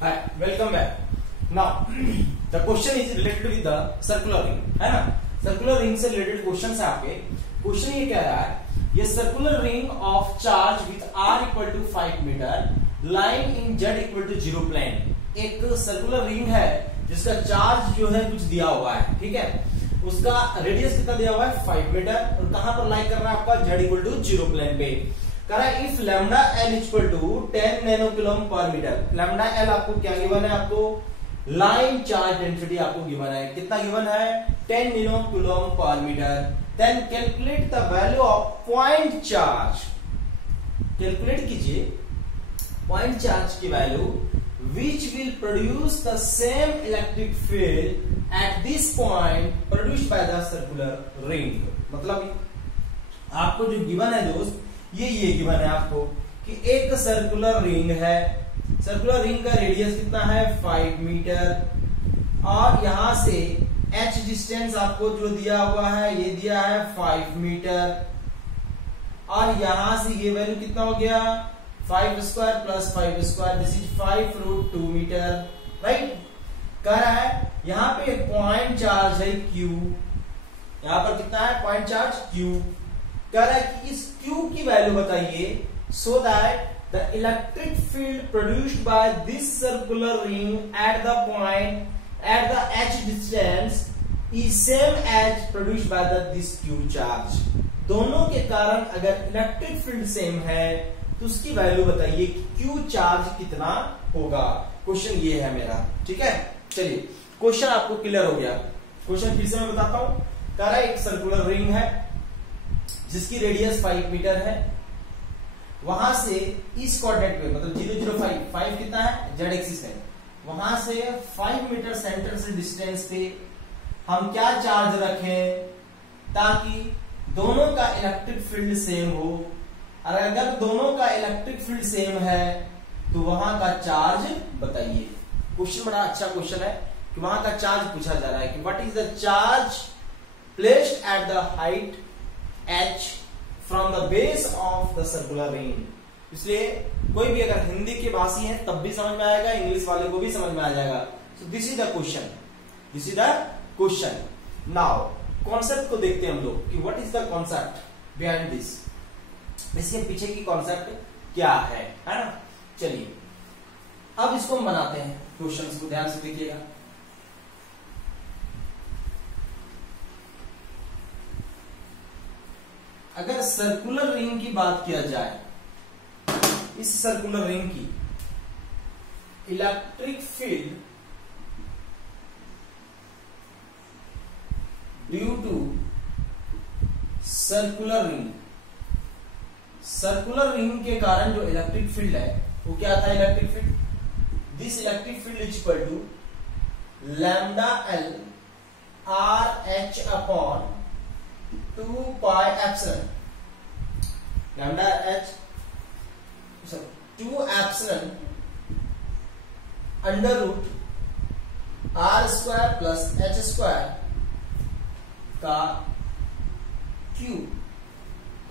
Hi, welcome back. Now, the question is related with the circular ring, है ना? Circular ring से related question है आपके. Question ये कह रहा है, ये circular ring of charge with r equal to 5 metre line in z equal to 0 plane. एक सर्कुलर रिंग है जिसका चार्ज जो है कुछ दिया हुआ है, ठीक है. उसका रेडियस कितना दिया हुआ है 5 मीटर और कहां पर लाई कर रहा है आपका z इक्वल टू 0 प्लेन पे. कह रहा है if lambda L equal to 10 nano coulomb per metre. Lambda L आपको क्या गिवन है, आपको लाइन चार्ज डेंसिटी आपको गिवन है. कितना गिवन है 10 nano coulomb per metre. Then calculate the value of point charge. Calculate कीजिए पॉइंट चार्ज की value which will produce the same electric field at this point produced by the circular ring. मतलब आपको जो given है दोस्त, ये given है आपको कि एक सर्कुलर रिंग है. सर्कुलर रिंग का रेडियस कितना है 5 मीटर और यहां से h डिस्टेंस आपको जो दिया हुआ है ये दिया है 5 मीटर और यहां से ये वैल्यू कितना हो गया 5 square plus 5 square, this is 5 root 2 metre, right. कह रहा है यहां पे एक पॉइंट चार्ज है Q. यहां पर कितना है पॉइंट चार्ज Q. कह रहा है कि इस Q की वैल्यू बताइए so that the electric field produced by this circular ring at the point at the h distance is same as produced by this Q charge. दोनों के कारण अगर इलेक्ट्रिक फील्ड सेम है तो उसकी वैल्यू बताइए कि Q चार्ज कितना होगा. क्वेश्चन ये है मेरा, ठीक है. चलिए क्वेश्चन आपको क्लियर हो गया. क्वेश्चन फिर से मैं बताता हूं. कह रहा है एक सर्कुलर रिंग है जिसकी रेडियस 5 मीटर है. वहां से इस कोऑर्डिनेट पे मतलब 005 5 कितना है z एक्सिस है, वहां से 5 मीटर सेंटर से डिस्टेंस पे हम क्या चार्ज रखें ताकि दोनों का इलेक्ट्रिक फील्ड सेम हो. और अगर दोनों का इलेक्ट्रिक फील्ड सेम है तो वहां का चार्ज बताइए. क्वेश्चन बड़ा अच्छा क्वेश्चन है कि वहां का चार्ज पूछा जा रहा है कि what is the charge placed at the height h from the base of the circular ring. इसलिए कोई भी अगर हिंदी के भाषी है तब भी समझ में आएगा, इंग्लिश वाले को भी समझ में आ जाएगा. सो this is the question, this is the question. Now concept को देखते हैं हम लोग कि what is the concept behind this. इसके पीछे की कॉन्सेप्ट क्या है ना. चलिए अब इसको हम बनाते हैं. क्वेश्चंस को ध्यान से देखिएगा. अगर सर्कुलर रिंग की बात किया जाए, इस सर्कुलर रिंग की electric field due to circular ring, circular ring के कारण जो इलेक्ट्रिक फील्ड है वो क्या था electric field. This electric field is equal to lambda L R H upon 2 pi epsilon. Lambda H 2 epsilon under root R square plus H square का cube,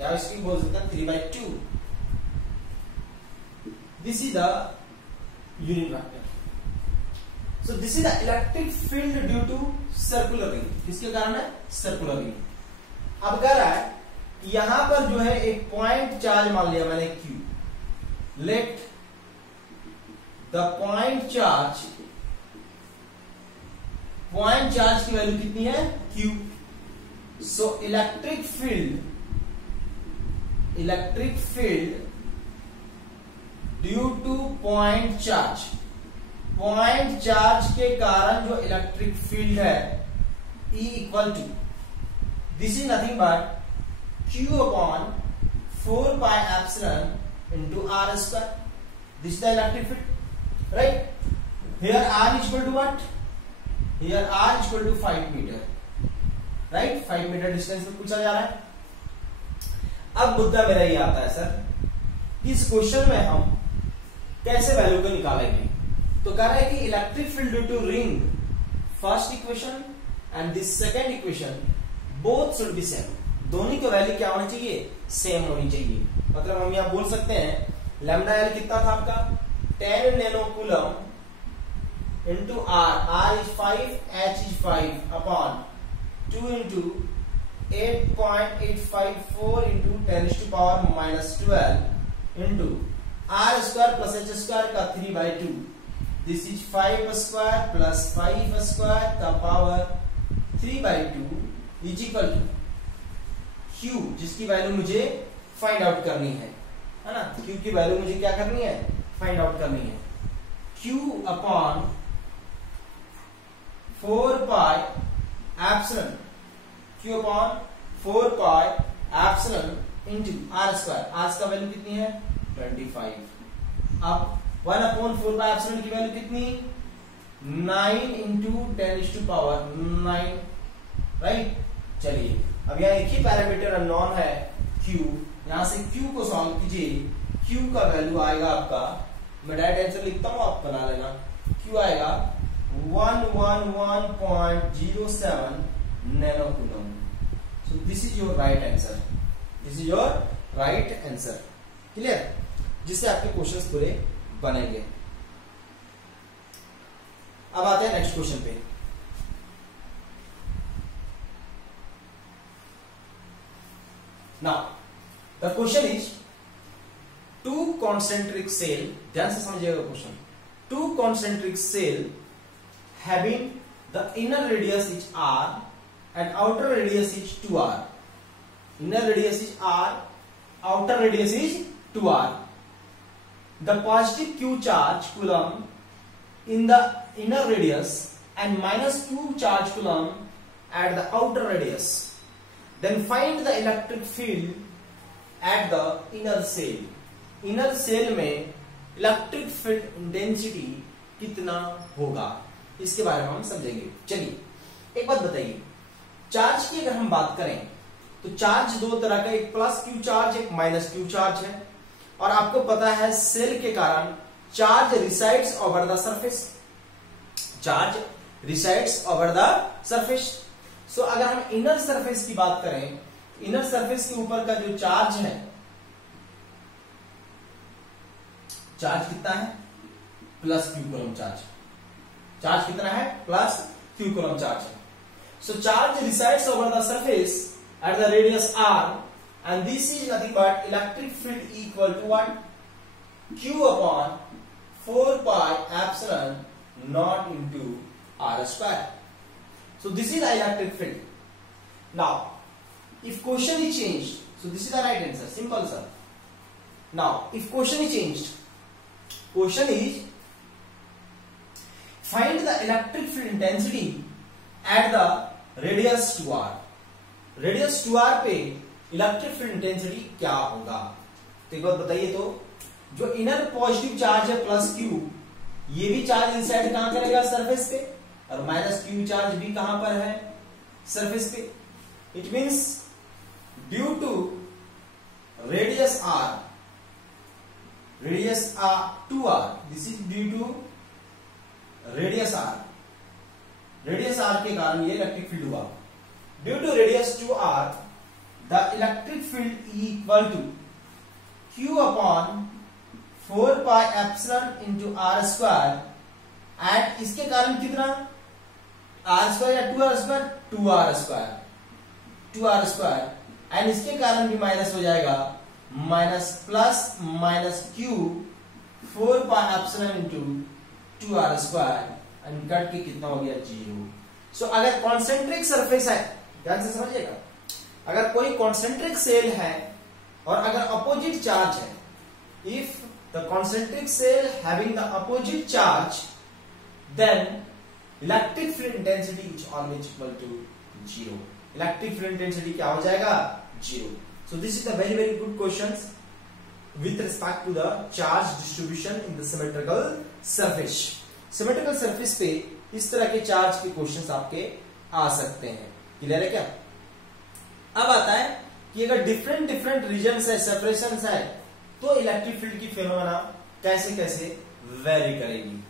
या इसकी बोल सकते हैं 3/2. This is the unit vector. So this is the electric field due to circular ring. किसके कारण है circular ring. अब कह रहा है कि यहां पर जो है एक पॉइंट चार्ज मान लिया मैंने Q. Let the point charge की वैल्यू कितनी है Q. So electric field due to point charge के कारण जो इलेक्ट्रिक फील्ड है E equal to this is nothing but Q upon 4 pi epsilon into R square. This is the electric field, right. Here R is equal to what, here R is equal to 5 metre, right. 5 metre distance में पूछा जा रहा है. अब मुद्दा मेरा ये आता है सर इस क्वेश्चन में हम कैसे वैल्यू को निकालेंगे. तो कह रहा है कि electric field due to ring first equation and this second equation both should be same. दोनों की वैल्यू क्या होनी चाहिए सेम होनी चाहिए. मतलब हम यहां बोल सकते हैं लैम्डा एल कितना था आपका 10 nano coulomb into R is 5, H is 5 upon 2 into 8.854 into 10 to power minus 12 into R square plus H square का 3/2. This is 5 square plus 5 square का power 3/2 is equal to Q, जिसकी value मुझे find out करनी है ना. Q की value मुझे क्या करनी है, फाइंड आउट करनी है. Q upon 4 pi epsilon, Q upon 4 pi epsilon into r square. R का वैल्यू कितनी है 25. अब 1 अपॉन 4 पाई एप्सिलॉन की वैल्यू कितनी 9 इंटू 10 टू पावर 9, राइट. चलिए अब यहाँ एक ही पैरामीटर अननोन है Q. यहां से Q को सॉल्व कीजिए. Q का वैल्यू आएगा आपका, मैं डायरेक्ट आंसर लिखता हूं, आप बना लेना. Q आएगा 111.07 nano coulomb. So this is your right answer. This is your right answer. Clear, जिससे आपके क्वेश्चंस पूरे बनेंगे. अब आते हैं नेक्स्ट क्वेश्चन पे. Now the question is two concentric shell. ध्यान से समझिएगा question. Two concentric shell having the inner radius is r and outer radius is 2r. Inner radius is r, outer radius is 2r. The positive q charge coulomb in the inner radius and minus q charge coulomb at the outer radius. Then find the electric field at the inner cell. Inner cell में electric field intensity कितना होगा, इसके बारे में हम समझेंगे. चलिए एक बात बताइए, चार्ज की अगर हम बात करें तो चार्ज दो तरह का, एक प्लस क्यू चार्ज, एक माइनस क्यू चार्ज है. और आपको पता है सेल के कारण charge resides over the surface. Charge resides over the surface. So अगर हम इनर सरफेस की बात करें, इनर सरफेस के ऊपर का जो चार्ज है, चार्ज कितना है plus q coulomb charge. Charge कितना है प्लस क्यू कूलम चार्ज है. So charge resides over the surface at the radius r and this is nothing but electric field equal to what, q upon 4 pi epsilon naught into r square. So this is the electric field. Now if question is changed, so this is the right answer, simple sir. Now if question is changed, question is find the electric field intensity at the radius 2r. radius 2r पे electric field intensity क्या होगा. तो एक बात बताइए, तो जो inner positive charge है प्लस क्यू, ये भी चार्ज इंसाइड कहां करेगा सरफेस पे, और माइनस क्यू चार्ज भी कहां पर है सरफेस पे. It means due to radius r, radius 2r, this is due to radius r. Radius r के कारण ये इलेक्ट्रिक फील्ड हुआ. Due to radius 2r the electric field equal to q upon 4 pi epsilon into r square. एट इसके कारण कितना r square या 2r square, 2r square, 2r square. And इसके कारण भी माइनस हो जाएगा, minus plus minus q 4 pi epsilon into 2r square. And cut के कितना हो गया 0. सो अगर कॉन्सेंट्रिक सरफेस है, ध्यान से समझिएगा, अगर कोई कॉन्सेंट्रिक सेल है और अगर अपोजिट चार्ज है, if the concentric shell having the opposite charge, then electric field intensity is always equal to 0. Electric field intensity क्या हो जाएगा 0. So this is the very very good question with respect to the charge distribution in the symmetrical surface. Symmetrical surface पे इस तरह के charge के questions आपके आ सकते हैं. क्लियर है क्या. अब आता है कि अगर डिफरेंट डिफरेंट रीजन्स है, सेपरेशन है, तो इलेक्ट्रिक फील्ड की फिनोमेना कैसे कैसे वेरी करेगी.